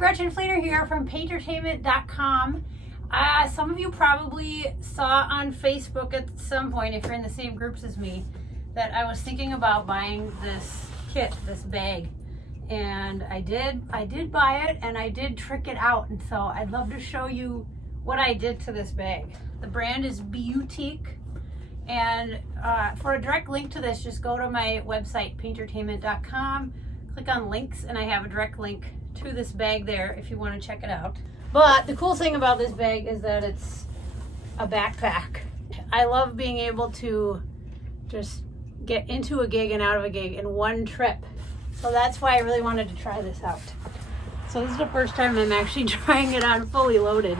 Gretchen Fleener here from Paintertainment.com. Some of you probably saw on Facebook at some point, if you're in the same groups as me, that I was thinking about buying this kit, this bag. And I did buy it, and I did trick it out. And so I'd love to show you what I did to this bag. The brand is Beautique. And for a direct link to this, just go to my website, Paintertainment.com, click on links, and I have a direct link to this bag there if you want to check it out. But the cool thing about this bag is that it's a backpack. I love being able to just get into a gig and out of a gig in one trip. So that's why I really wanted to try this out. So this is the first time I'm actually trying it on fully loaded.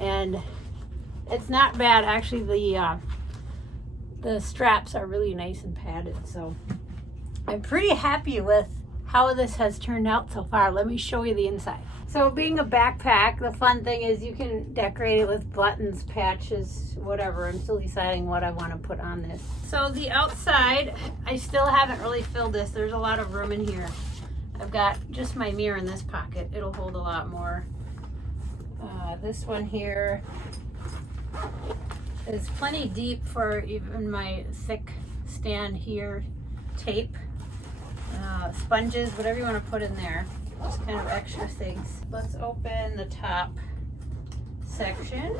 And it's not bad. Actually, the straps are really nice and padded. So I'm pretty happy with how this has turned out so far. Let me show you the inside. So being a backpack, the fun thing is you can decorate it with buttons, patches, whatever. I'm still deciding what I want to put on this. So the outside, I still haven't really filled this. There's a lot of room in here. I've got just my mirror in this pocket. It'll hold a lot more. This one here is plenty deep for even my thick stand here. Tape, sponges, whatever you want to put in there. Just kind of extra things. Let's open the top section.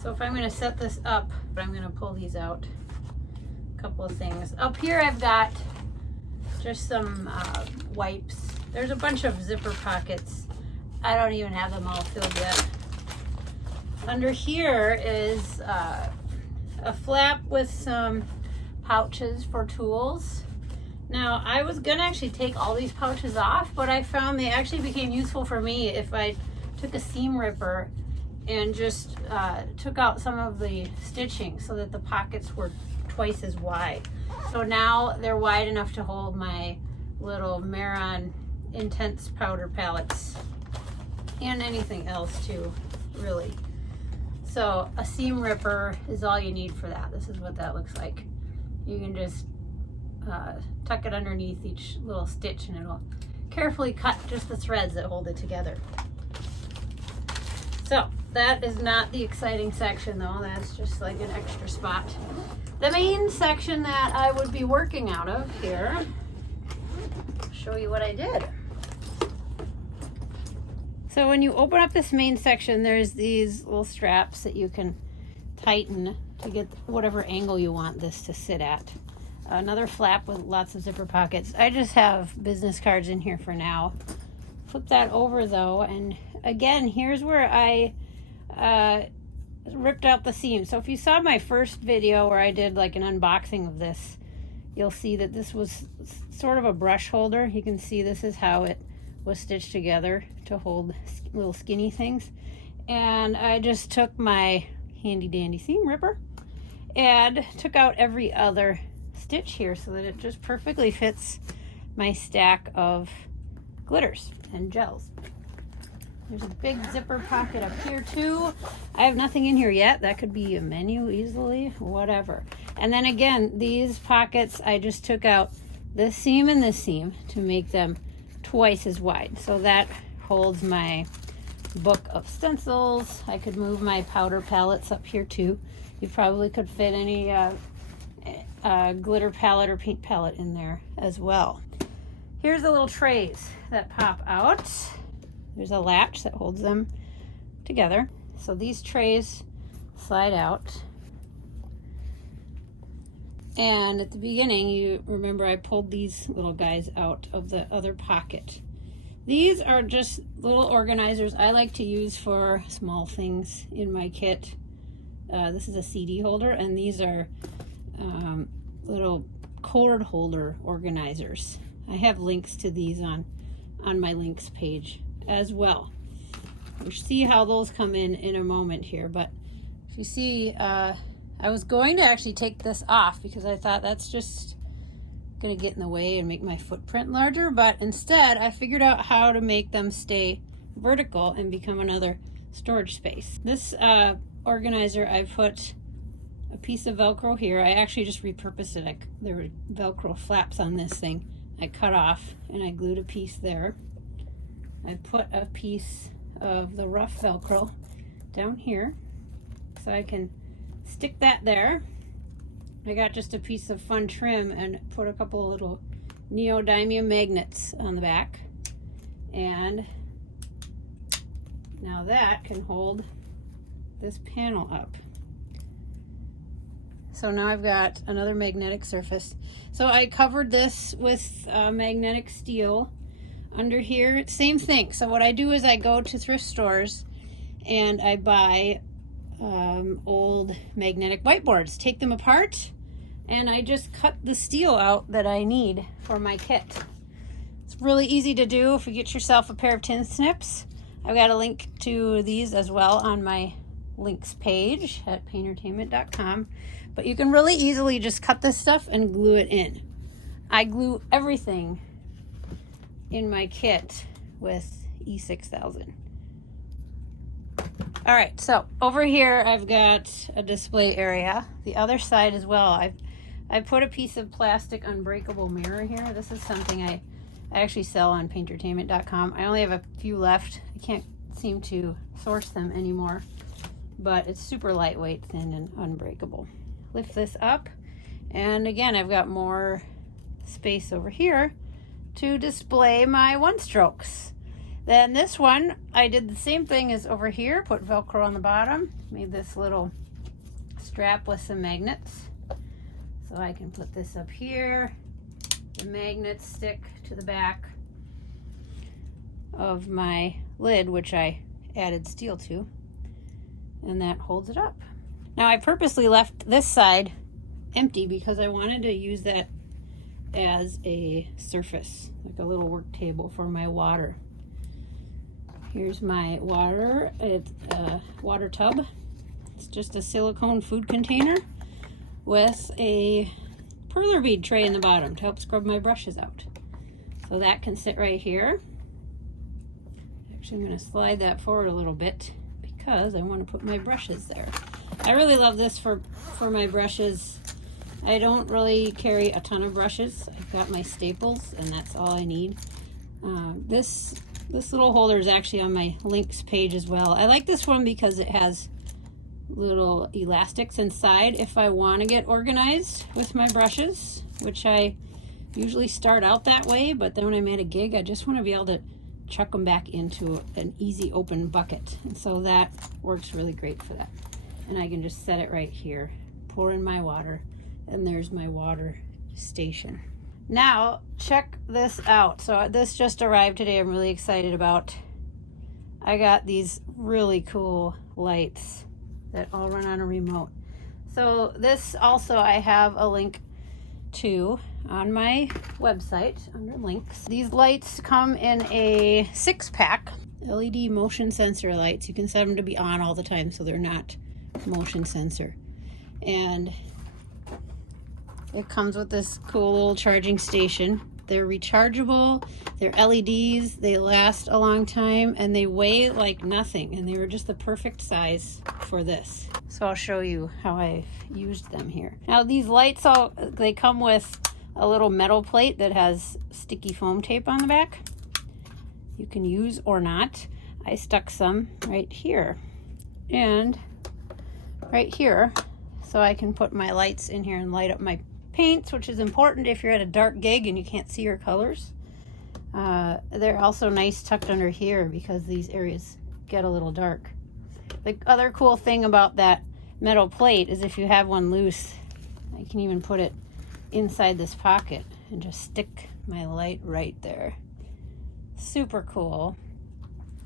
So if I'm going to set this up, I'm going to pull these out. A couple of things. Up here I've got just some wipes. There's a bunch of zipper pockets. I don't even have them all filled yet. Under here is a flap with some pouches for tools. Now, I was gonna actually take all these pouches off, but I found they actually became useful for me if I took a seam ripper and just took out some of the stitching so that the pockets were twice as wide. So now they're wide enough to hold my little Mehron Intense powder palettes and anything else too, really. So a seam ripper is all you need for that. This is what that looks like. You can just tuck it underneath each little stitch and it'll carefully cut just the threads that hold it together. So that is not the exciting section though. That's just like an extra spot. The main section that I would be working out of here, I'll show you what I did. So when you open up this main section, there's these little straps that you can tighten to get whatever angle you want this to sit at. Another flap with lots of zipper pockets. I just have business cards in here for now. Flip that over though, and again, here's where I ripped out the seam. So if you saw my first video where I did like an unboxing of this, you'll see that this was sort of a brush holder. You can see this is how it was stitched together to hold little skinny things. And I just took my handy dandy seam ripper and took out every other stitch here so that it just perfectly fits my stack of glitters and gels. There's a big zipper pocket up here too. I have nothing in here yet. That could be a menu easily, whatever. And then again, these pockets, I just took out this seam and this seam to make them twice as wide. So that holds my book of stencils. I could move my powder palettes up here too. You probably could fit any glitter palette or paint palette in there as well. Here's the little trays that pop out. There's a latch that holds them together. So these trays slide out. And at the beginning, you remember I pulled these little guys out of the other pocket. These are just little organizers I like to use for small things in my kit. This is a CD holder, and these are little cord holder organizers. I have links to these on my links page as well. You'll see how those come in a moment here, but if you see, I was going to actually take this off because I thought that's just gonna get in the way and make my footprint larger, but instead I figured out how to make them stay vertical and become another storage space. This organizer, I put a piece of Velcro here. I actually just repurposed it. There were Velcro flaps on this thing. I cut off and I glued a piece there. I put a piece of the rough Velcro down here so I can stick that there. I got just a piece of fun trim and put a couple of little neodymium magnets on the back, and now that can hold this panel up. So now I've got another magnetic surface. So I covered this with magnetic steel under here. Same thing. So what I do is I go to thrift stores and I buy old magnetic whiteboards, take them apart, and I just cut the steel out that I need for my kit. It's really easy to do if you get yourself a pair of tin snips. I've got a link to these as well on my links page at paintertainment.com, but you can really easily just cut this stuff and glue it in. I glue everything in my kit with E6000. All right, so over here I've got a display area. The other side as well, I put a piece of plastic unbreakable mirror here. This is something I actually sell on paintertainment.com. I only have a few left. I can't seem to source them anymore, but it's super lightweight, thin, and unbreakable. Lift this up, and again, I've got more space over here to display my one strokes. Then this one, I did the same thing as over here, put Velcro on the bottom, made this little strap with some magnets. So I can put this up here. The magnets stick to the back of my lid, which I added steel to, and that holds it up. Now I purposely left this side empty because I wanted to use that as a surface, like a little work table for my water. Here's my water. It's a water tub. It's just a silicone food container with a perler bead tray in the bottom to help scrub my brushes out. So that can sit right here. Actually, I'm going to slide that forward a little bit because I want to put my brushes there. I really love this for my brushes. I don't really carry a ton of brushes. I've got my staples and that's all I need. This little holder is actually on my links page as well. I like this one because it has little elastics inside if I want to get organized with my brushes, which I usually start out that way, but then when I'm at a gig, I just want to be able to chuck them back into an easy open bucket. And so that works really great for that. And I can just set it right here, pour in my water, and there's my water station. Now, check this out. So this just arrived today. I'm really excited about. I got these really cool lights that all run on a remote. So this also I have a link to on my website under links. These lights come in a 6-pack, LED motion sensor lights. You can set them to be on all the time so they're not motion sensor. And it comes with this cool little charging station. They're rechargeable, they're LEDs, they last a long time, and they weigh like nothing, and they were just the perfect size for this. So I'll show you how I've used them here. Now these lights, they come with a little metal plate that has sticky foam tape on the back. You can use or not. I stuck some right here and right here so I can put my lights in here and light up my paints, which is important if you're at a dark gig and you can't see your colors. They're also nice tucked under here because these areas get a little dark. The other cool thing about that metal plate is if you have one loose, I can even put it inside this pocket and just stick my light right there. Super cool.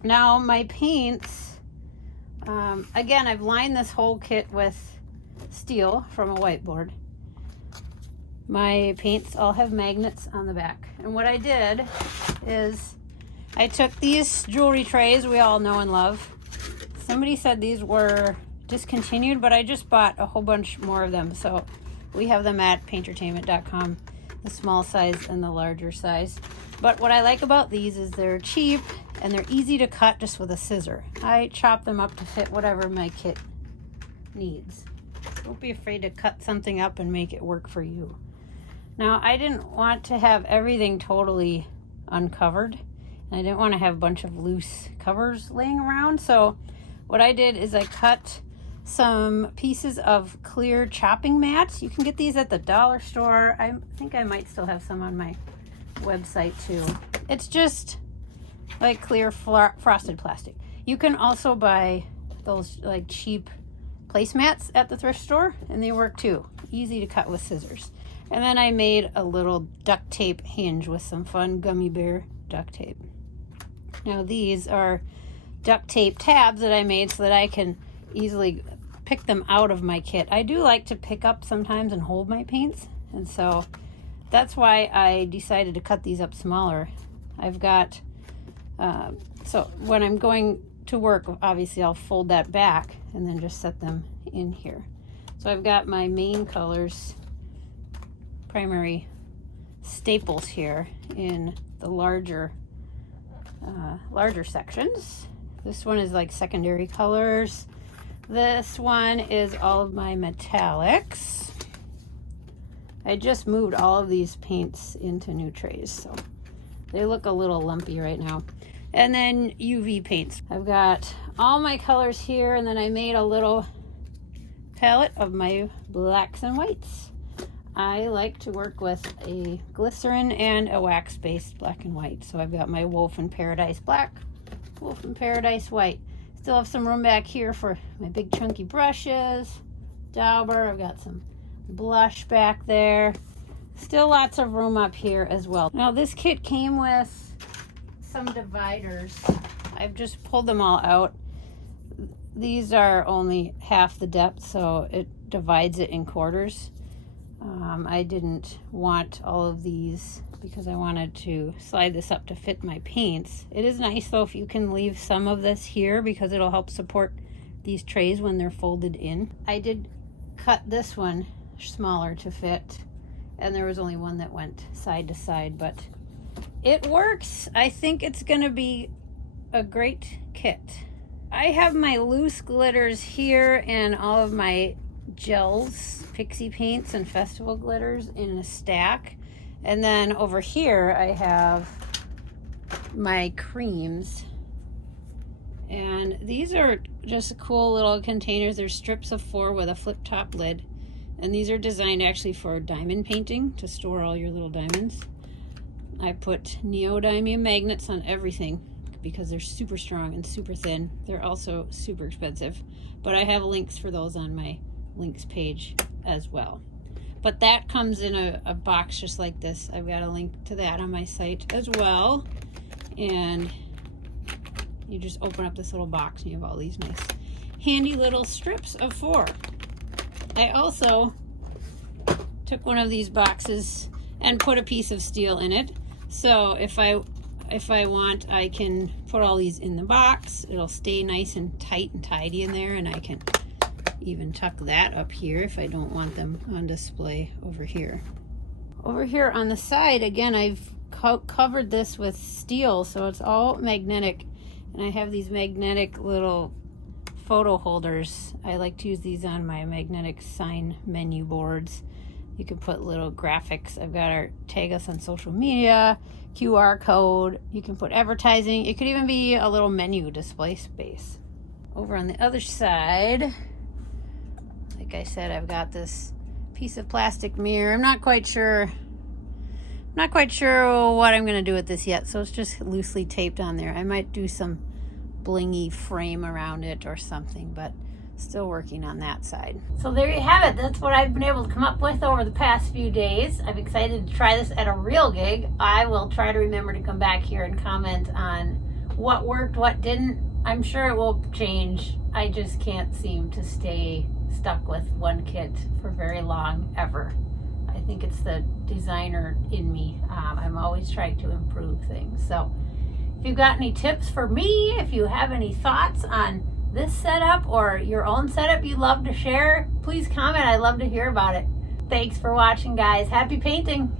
Now my paints, again, I've lined this whole kit with steel from a whiteboard. My paints all have magnets on the back. And what I did is I took these jewelry trays we all know and love. Somebody said these were discontinued, but I just bought a whole bunch more of them. So we have them at paintertainment.com, the small size and the larger size. But what I like about these is they're cheap and they're easy to cut just with a scissor. I chop them up to fit whatever my kit needs. Don't be afraid to cut something up and make it work for you. Now, I didn't want to have everything totally uncovered, And I didn't want to have a bunch of loose covers laying around. So what I did is I cut some pieces of clear chopping mats. You can get these at the dollar store. I think I might still have some on my website too. It's just like clear frosted plastic. You can also buy those like cheap placemats at the thrift store, and they work too. Easy to cut with scissors. And then I made a little duct tape hinge with some fun gummy bear duct tape. Now these are duct tape tabs that I made so that I can easily pick them out of my kit. I do like to pick up sometimes and hold my paints, and so that's why I decided to cut these up smaller. I've got, so when I'm going to work, obviously I'll fold that back and then just set them in here. So I've got my main colors, primary staples here in the larger sections. This one is like secondary colors. This one is all of my metallics. I just moved all of these paints into new trays, so they look a little lumpy right now. And then UV paints. I've got all my colors here, and then I made a little palette of my blacks and whites. I like to work with a glycerin and a wax-based black and white. So I've got my Wolf in Paradise black, Wolf in Paradise white. Still have some room back here for my big chunky brushes, dauber. I've got some blush back there. Still lots of room up here as well. Now this kit came with some dividers. I've just pulled them all out. These are only half the depth, so it divides it in quarters. I didn't want all of these because I wanted to slide this up to fit my paints. It is nice though if you can leave some of this here because it'll help support these trays when they're folded in. I did cut this one smaller to fit, and there was only one that went side to side, but it works. I think it's gonna be a great kit. I have my loose glitters here and all of my gels, pixie paints, and festival glitters in a stack. And then over here I have my creams. And these are just cool little containers. They're strips of 4 with a flip top lid. And these are designed actually for diamond painting, to store all your little diamonds. I put neodymium magnets on everything because they're super strong and super thin. They're also super expensive, but I have links for those on my links page as well. But that comes in a box just like this. I've got a link to that on my site as well. And you just open up this little box and you have all these nice handy little strips of 4. I also took one of these boxes and put a piece of steel in it. So if I want, I can put all these in the box. It'll stay nice and tight and tidy in there, and I can even tuck that up here if I don't want them on display over here. Over here on the side, again, I've covered this with steel, so it's all magnetic, and I have these magnetic little photo holders. I like to use these on my magnetic sign menu boards. You can put little graphics. I've got our tag us on social media, QR code. You can put advertising. It could even be a little menu display space. Over on the other side, like I said, I've got this piece of plastic mirror. I'm not quite sure what I'm gonna do with this yet, so it's just loosely taped on there. I might do some blingy frame around it or something, but still working on that side. So there you have it. That's what I've been able to come up with over the past few days. I'm excited to try this at a real gig. I will try to remember to come back here and comment on what worked, what didn't. I'm sure it will change. I just can't seem to stay stuck with one kit for very long, ever. I think it's the designer in me. I'm always trying to improve things. So if you've got any tips for me, if you have any thoughts on this setup or your own setup you'd love to share, please comment. I'd love to hear about it. Thanks for watching, guys. Happy painting.